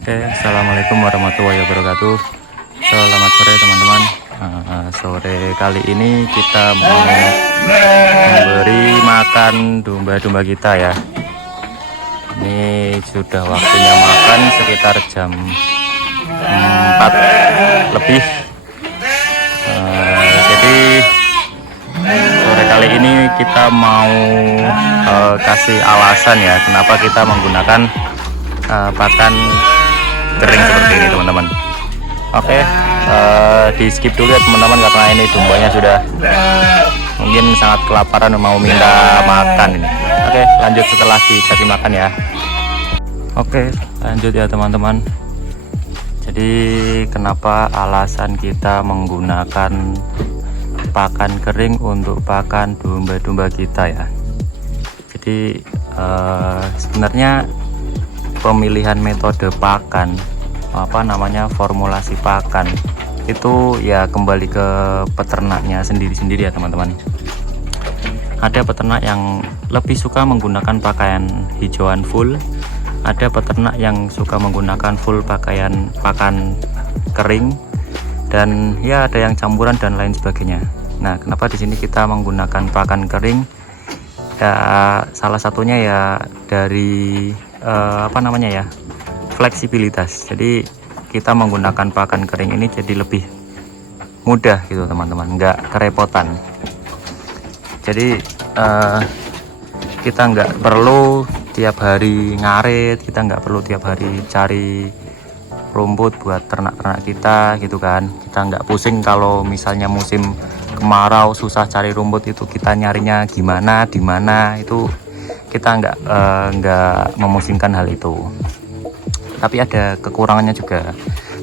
Oke, assalamualaikum warahmatullahi wabarakatuh. Selamat sore teman-teman. Sore kali ini kita mau memberi makan domba-domba kita ya. Ini sudah waktunya makan sekitar jam 4 lebih. Jadi sore kali ini kita mau kasih alasan ya kenapa kita menggunakan pakan kering seperti ini teman-teman. Oke, di skip dulu ya teman-teman karena ini dombanya sudah mungkin sangat kelaparan mau minta makan ini. Oke, lanjut setelah dikasih makan ya. Oke, lanjut ya teman-teman. Jadi kenapa alasan kita menggunakan pakan kering untuk pakan domba-domba kita ya. Jadi sebenarnya pemilihan metode pakan formulasi pakan itu ya kembali ke peternaknya sendiri-sendiri ya teman-teman. Ada peternak yang lebih suka menggunakan pakaian hijauan full, ada peternak yang suka menggunakan full pakan kering, dan ya ada yang campuran dan lain sebagainya. Nah, kenapa di sini kita menggunakan pakan kering? Ya salah satunya ya dari fleksibilitas. Jadi kita menggunakan pakan kering ini jadi lebih mudah gitu teman-teman, nggak kerepotan. Jadi kita nggak perlu tiap hari ngarit, kita nggak perlu tiap hari cari rumput buat ternak-ternak kita gitu kan. Kita nggak pusing kalau misalnya musim kemarau susah cari rumput, itu kita nyarinya gimana di mana, itu kita nggak memusingkan hal itu. Tapi ada kekurangannya juga.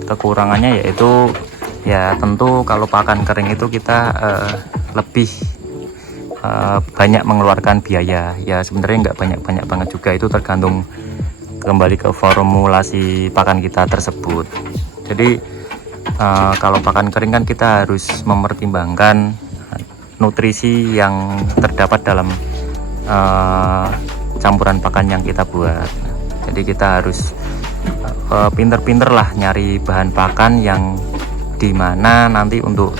Kekurangannya yaitu ya tentu kalau pakan kering itu kita lebih banyak mengeluarkan biaya. Ya sebenarnya nggak banyak banget juga, itu tergantung kembali ke formulasi pakan kita tersebut. Jadi kalau pakan kering kan kita harus mempertimbangkan nutrisi yang terdapat dalam campuran pakan yang kita buat. Jadi kita harus pinter-pinter lah nyari bahan pakan yang dimana nanti untuk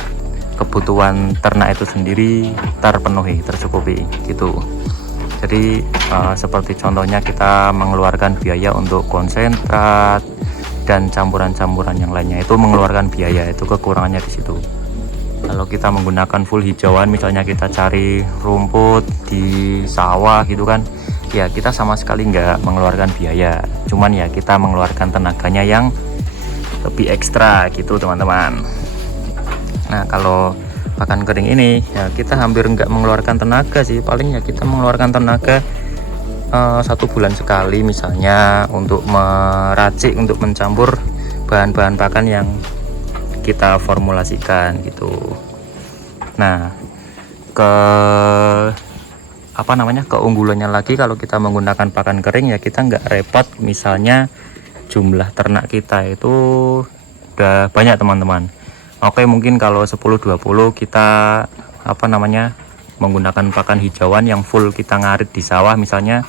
kebutuhan ternak itu sendiri terpenuhi, tercukupi gitu. Jadi seperti contohnya kita mengeluarkan biaya untuk konsentrat dan campuran-campuran yang lainnya, itu mengeluarkan biaya, itu kekurangannya di situ. Kalau kita menggunakan full hijauan, misalnya kita cari rumput di sawah gitu kan, ya kita sama sekali nggak mengeluarkan biaya, cuman ya kita mengeluarkan tenaganya yang lebih ekstra gitu teman-teman. Nah kalau pakan kering ini ya kita hampir nggak mengeluarkan tenaga sih, paling ya kita mengeluarkan tenaga 1 bulan sekali misalnya untuk meracik, untuk mencampur bahan-bahan pakan yang kita formulasikan gitu. Nah keunggulannya lagi kalau kita menggunakan pakan kering ya kita nggak repot, misalnya jumlah ternak kita itu udah banyak teman-teman. Oke, mungkin kalau 10-20 kita menggunakan pakan hijauan yang full kita ngarit di sawah misalnya,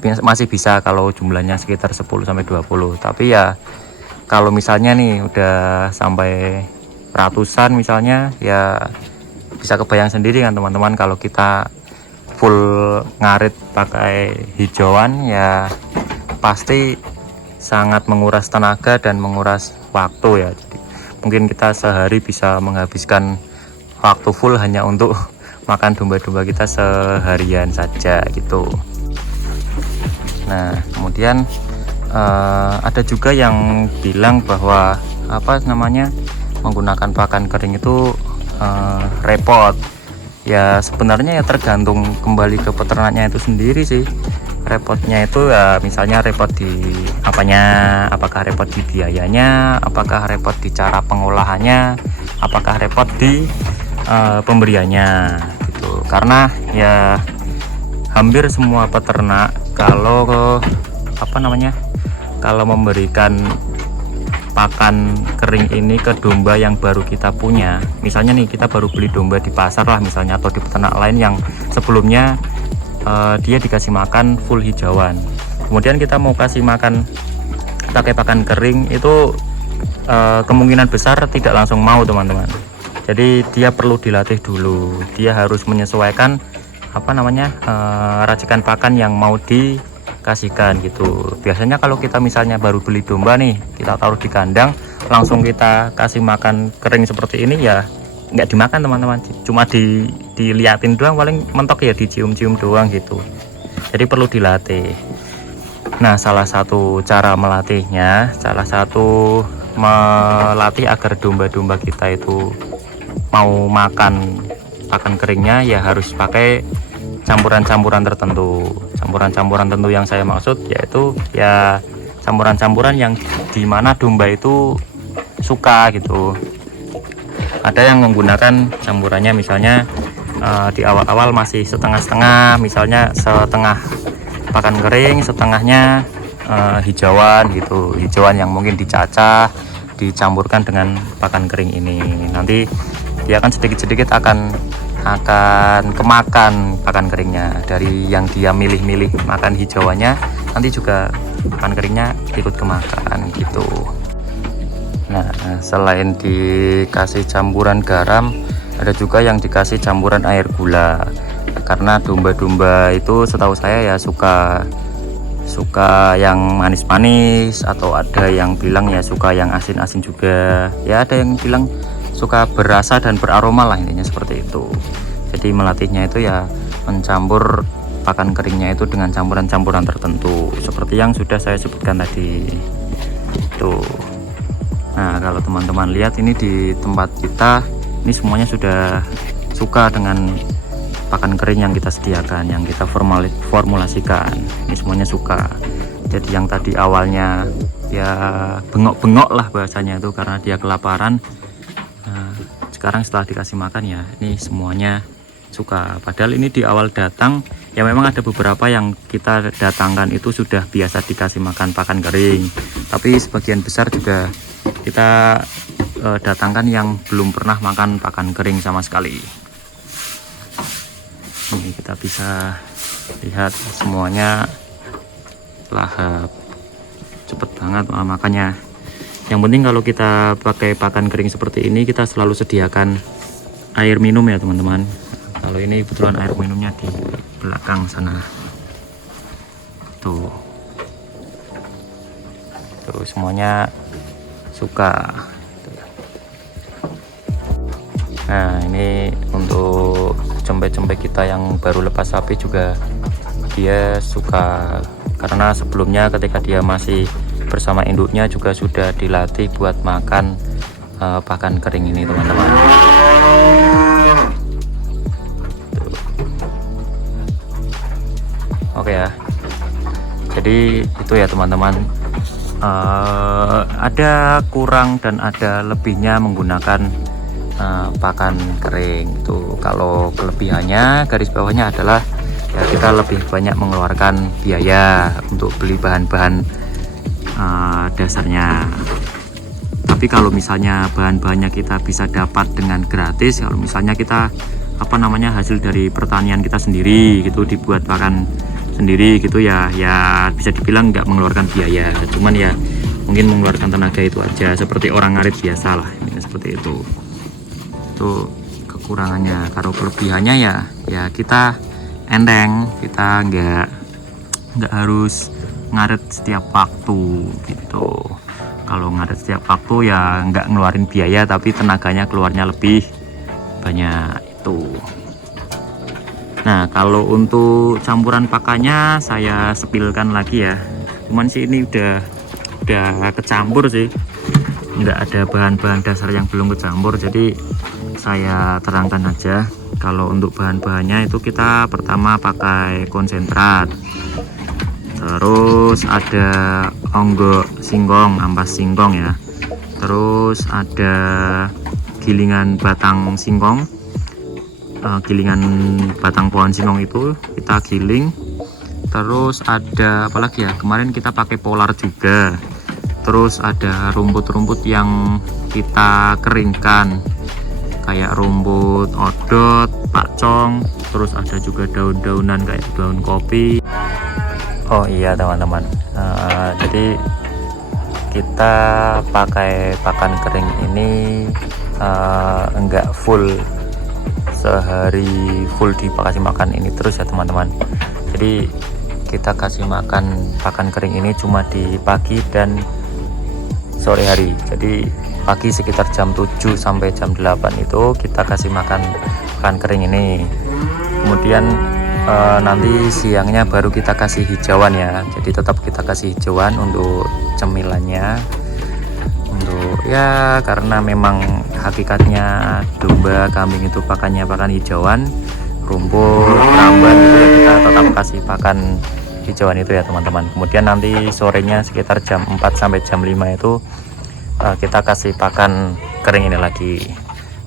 masih bisa kalau jumlahnya sekitar 10-20. Tapi ya kalau misalnya nih udah sampai ratusan misalnya, ya bisa kebayang sendiri kan teman-teman, kalau kita full ngarit pakai hijauan ya pasti sangat menguras tenaga dan menguras waktu ya. Jadi mungkin kita sehari bisa menghabiskan waktu full hanya untuk makan domba-domba kita seharian saja gitu. Nah kemudian ada juga yang bilang bahwa menggunakan pakan kering itu repot. Ya sebenarnya ya tergantung kembali ke peternaknya itu sendiri sih. Repotnya itu ya misalnya repot di apakah repot di biayanya, apakah repot di cara pengolahannya, apakah repot di pemberiannya gitu. Karena ya hampir semua peternak kalau memberikan pakan kering ini ke domba yang baru kita punya, misalnya nih kita baru beli domba di pasar lah misalnya, atau di peternak lain yang sebelumnya dia dikasih makan full hijauan, kemudian kita mau kasih makan pakai pakan kering itu kemungkinan besar tidak langsung mau teman-teman. Jadi dia perlu dilatih dulu, dia harus menyesuaikan racikan pakan yang mau dikasihkan gitu. Biasanya kalau kita misalnya baru beli domba nih, kita taruh di kandang langsung kita kasih makan kering seperti ini ya nggak dimakan teman-teman, cuma diliatin doang, paling mentok ya dicium-cium doang gitu. Jadi perlu dilatih. Nah, salah satu cara melatihnya, melatih agar domba-domba kita itu mau makan pakan keringnya ya harus pakai campuran-campuran tertentu. Campuran-campuran tertentu yang saya maksud yaitu ya campuran-campuran yang dimana domba itu suka gitu. Ada yang menggunakan campurannya misalnya di awal-awal masih setengah-setengah, misalnya setengah pakan kering, setengahnya hijauan gitu, hijauan yang mungkin dicacah dicampurkan dengan pakan kering ini. Nanti dia akan sedikit-sedikit akan kemakan pakan keringnya. Dari yang dia milih-milih makan hijauannya, nanti juga pakan keringnya ikut kemakan gitu. Nah, selain dikasih campuran garam, ada juga yang dikasih campuran air gula. Karena domba-domba itu setahu saya ya suka yang manis-manis, atau ada yang bilang ya suka yang asin-asin juga. Ya ada yang bilang suka berasa dan beraroma lah, intinya seperti itu. Jadi melatihnya itu ya mencampur pakan keringnya itu dengan campuran-campuran tertentu seperti yang sudah saya sebutkan tadi. Tuh. Nah, kalau teman-teman lihat ini di tempat kita, ini semuanya sudah suka dengan pakan kering yang kita sediakan, yang kita formulasikan. Ini semuanya suka. Jadi yang tadi awalnya ya bengok-bengok lah bahasanya itu karena dia kelaparan. Nah, sekarang setelah dikasih makan ya ini semuanya suka. Padahal ini di awal datang ya memang ada beberapa yang kita datangkan itu sudah biasa dikasih makan pakan kering, tapi sebagian besar juga kita datangkan yang belum pernah makan pakan kering sama sekali. Ini kita bisa lihat semuanya lahap, cepet banget makannya. Yang penting kalau kita pakai pakan kering seperti ini, kita selalu sediakan air minum ya teman-teman. Kalau ini kebetulan air minumnya di belakang sana. Tuh semuanya suka. Nah, ini untuk cempe-cempe kita yang baru lepas sapi juga dia suka, karena sebelumnya ketika dia masih bersama induknya juga sudah dilatih buat makan pakan kering ini teman-teman. Oke ya, jadi itu ya teman-teman. Ada kurang dan ada lebihnya menggunakan pakan kering itu. Kalau kelebihannya, garis bawahnya adalah ya kita lebih banyak mengeluarkan biaya untuk beli bahan-bahan dasarnya. Tapi kalau misalnya bahan-bahannya kita bisa dapat dengan gratis, kalau misalnya kita hasil dari pertanian kita sendiri gitu, dibuat pakan sendiri gitu ya bisa dibilang nggak mengeluarkan biaya, cuman ya mungkin mengeluarkan tenaga itu aja, seperti orang ngarit biasa lah, seperti itu kekurangannya. Kalau kelebihannya ya kita enteng, kita nggak harus ngarit setiap waktu gitu. Kalau ngarit setiap waktu ya nggak ngeluarin biaya, tapi tenaganya keluarnya lebih banyak itu. Nah, kalau untuk campuran pakannya saya sepilkan lagi ya. Cuman sih ini udah kecampur sih. Nggak ada bahan-bahan dasar yang belum kecampur, jadi saya terangkan aja. Kalau untuk bahan-bahannya itu kita pertama pakai konsentrat. Terus ada onggok singkong, ampas singkong ya. Terus ada gilingan batang singkong. Gilingan batang pohon singkong itu kita giling. Terus ada apalagi ya, kemarin kita pakai polar juga. Terus ada rumput-rumput yang kita keringkan kayak rumput odot, pakcong. Terus ada juga daun-daunan kayak daun kopi. Oh iya teman-teman, jadi kita pakai pakan kering ini enggak full sehari full dikasih makan ini terus ya teman-teman. Jadi kita kasih makan pakan kering ini cuma di pagi dan sore hari. Jadi pagi sekitar jam 7 sampai jam 8 itu kita kasih makan pakan kering ini. Kemudian nanti siangnya baru kita kasih hijauan ya. Jadi tetap kita kasih hijauan untuk cemilannya, untuk ya karena memang hakikatnya domba kambing itu pakannya pakan hijauan, rumput, ramban gitu ya, kita tetap kasih pakan hijauan itu ya teman-teman. Kemudian nanti sorenya sekitar jam 4 sampai jam 5 itu kita kasih pakan kering ini lagi.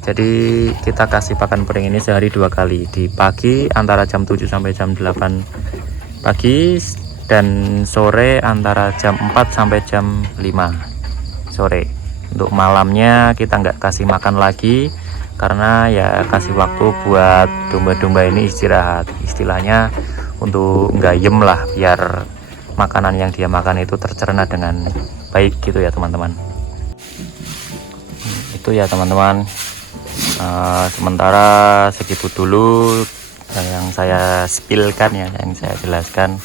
Jadi kita kasih pakan kering ini sehari 2 kali, di pagi antara jam 7 sampai jam 8 pagi, dan sore antara jam 4 sampai jam 5 sore. Untuk malamnya kita nggak kasih makan lagi karena ya kasih waktu buat domba-domba ini istirahat, istilahnya untuk nggayem lah, biar makanan yang dia makan itu tercerna dengan baik gitu ya teman-teman. Itu ya teman-teman, sementara segitu dulu yang saya spillkan ya, yang saya jelaskan.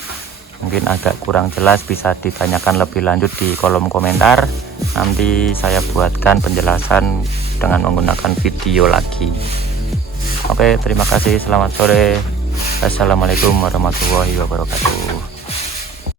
Mungkin agak kurang jelas, bisa ditanyakan lebih lanjut di kolom komentar, nanti saya buatkan penjelasan dengan menggunakan video lagi. Oke, terima kasih, selamat sore, assalamualaikum warahmatullahi wabarakatuh.